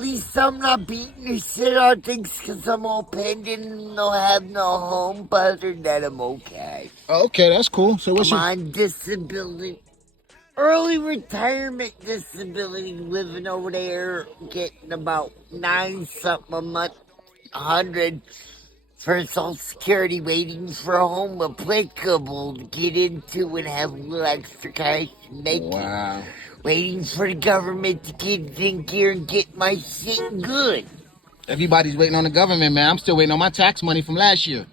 least I'm not beating the shit out of things because I'm all pinned and don't have no home, but other than that, I'm okay. Okay, that's cool. So what's I'm your... on disability. Early retirement disability, living over there, getting about 9 something a month, 100 for Social Security, waiting for a home applicable to get into and have a little extra cash to make it. Wow. Waiting for the government to get in gear and get my shit good. Everybody's waiting on the government, man. I'm still waiting on my tax money from last year.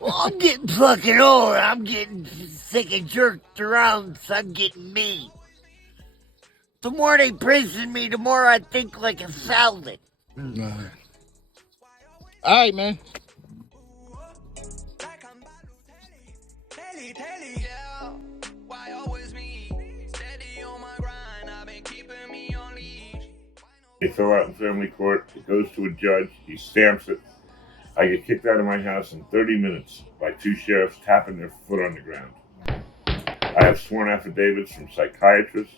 Well, I'm getting fucking old. I'm getting sick and jerked around, so I'm getting mean. The more they prison me, the more I think like a salad. All right, man. They fill out in family court. It goes to a judge. He stamps it. I get kicked out of my house in 30 minutes by 2 sheriffs tapping their foot on the ground. I have sworn affidavits from psychiatrists,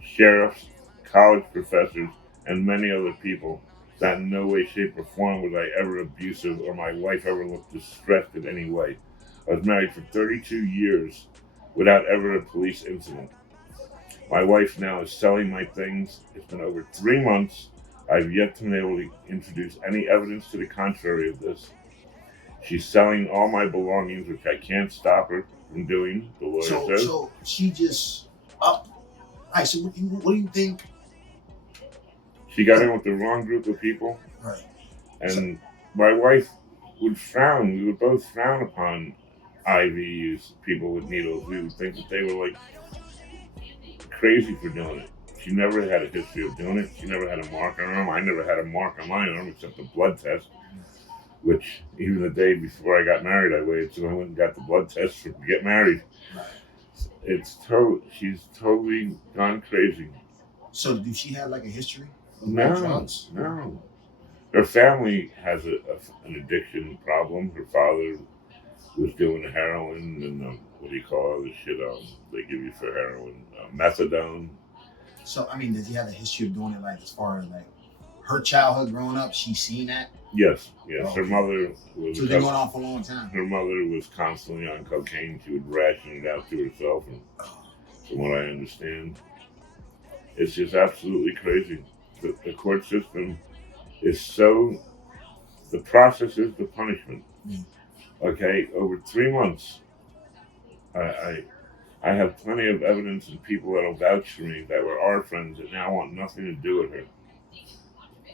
sheriffs, college professors, and many other people that in no way, shape, or form was I ever abusive or my wife ever looked distressed in any way. I was married for 32 years without ever a police incident. My wife now is selling my things. It's been over 3 months. I've yet to be able to introduce any evidence to the contrary of this. She's selling all my belongings, which I can't stop her from doing, the lawyer says. So she just up. Right, so what do you think? She got in with the wrong group of people. Right. And my wife would frown. We would both frown upon IV use, people with needles. We would think that they were like crazy for doing it. She never had a history of doing it. She never had a mark on her arm. I never had a mark on my arm except the blood test, which even the day before I got married, I waited till I went and got the blood test to get married. She's totally gone crazy. So did she have like a history of drugs? No. Her family has an addiction problem. Her father was doing heroin and what do you call it? The shit they give you for heroin, methadone. So I mean, does he have a history of doing it like as far as like her childhood growing up? She's seen that. Yes. Oh, Her mother was. So they're going on for a long time. Her mother was constantly on cocaine. She would ration it out to herself, and from what I understand, it's just absolutely crazy. The court system is so. The process is the punishment. Okay, over 3 months, I have plenty of evidence and people that'll vouch for me that were our friends that now want nothing to do with her.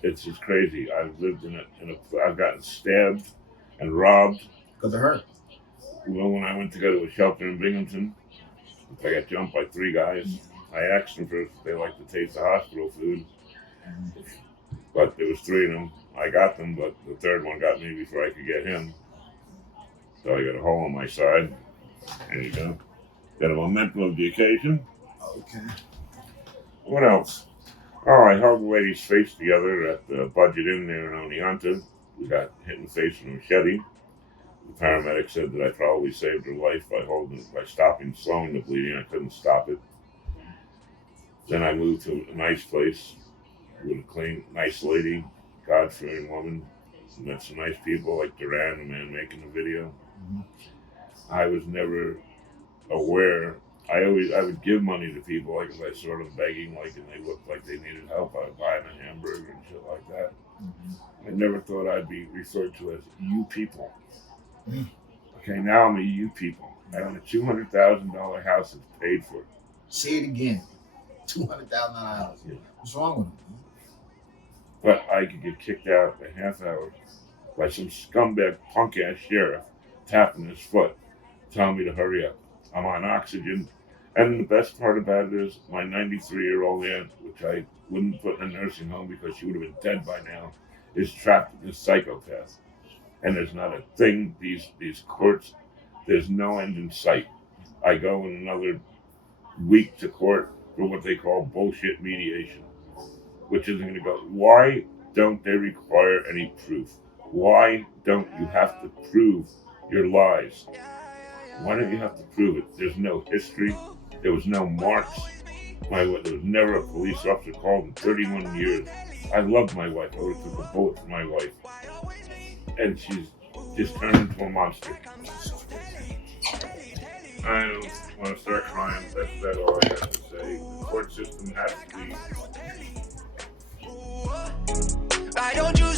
It's just crazy. I've lived I've gotten stabbed and robbed. Because of her? Well, when I went to go to a shelter in Binghamton, I got jumped by 3 guys. I asked them first if they liked to taste the hospital food. But there was 3 of them. I got them, but the 3rd one got me before I could get him. So I got a hole on my side. There you go. Got a memento of the occasion. Okay. What else? Oh, I held the lady's face together at the Budget Inn there in Oneonta. We got hit in the face with a machete. The paramedic said that I probably saved her life by slowing the bleeding. I couldn't stop it. Then I moved to a nice place with a clean, nice lady, God-fearing woman. Met some nice people like Duran, the man making the video. I was never aware. I would give money to people like if I saw them begging, like and they looked like they needed help. I would buy them a hamburger and shit like that. I never thought I'd be referred to as you people. Okay, now I'm a you people. I own a $200,000 house that's paid for. Say it again. $200,000 house. Yeah. What's wrong with him? But I could get kicked out in a half hour by some scumbag punk ass sheriff tapping his foot, telling me to hurry up. I'm on oxygen. And the best part about it is my 93-year-old aunt, which I wouldn't put in a nursing home because she would have been dead by now, is trapped in this psychopath. And there's not a thing, these courts, there's no end in sight. I go in another week to court for what they call bullshit mediation, which isn't going to go. Why don't they require any proof? Why don't you have to prove your lies? Why don't you have to prove it? There's no history. There was no marks. There was never a police officer called in 31 years. I loved my wife. I would have took a bullet for my wife. And she's just turned into a monster. I don't want to start crying. That's all I have to say. The court system has to be. Why don't you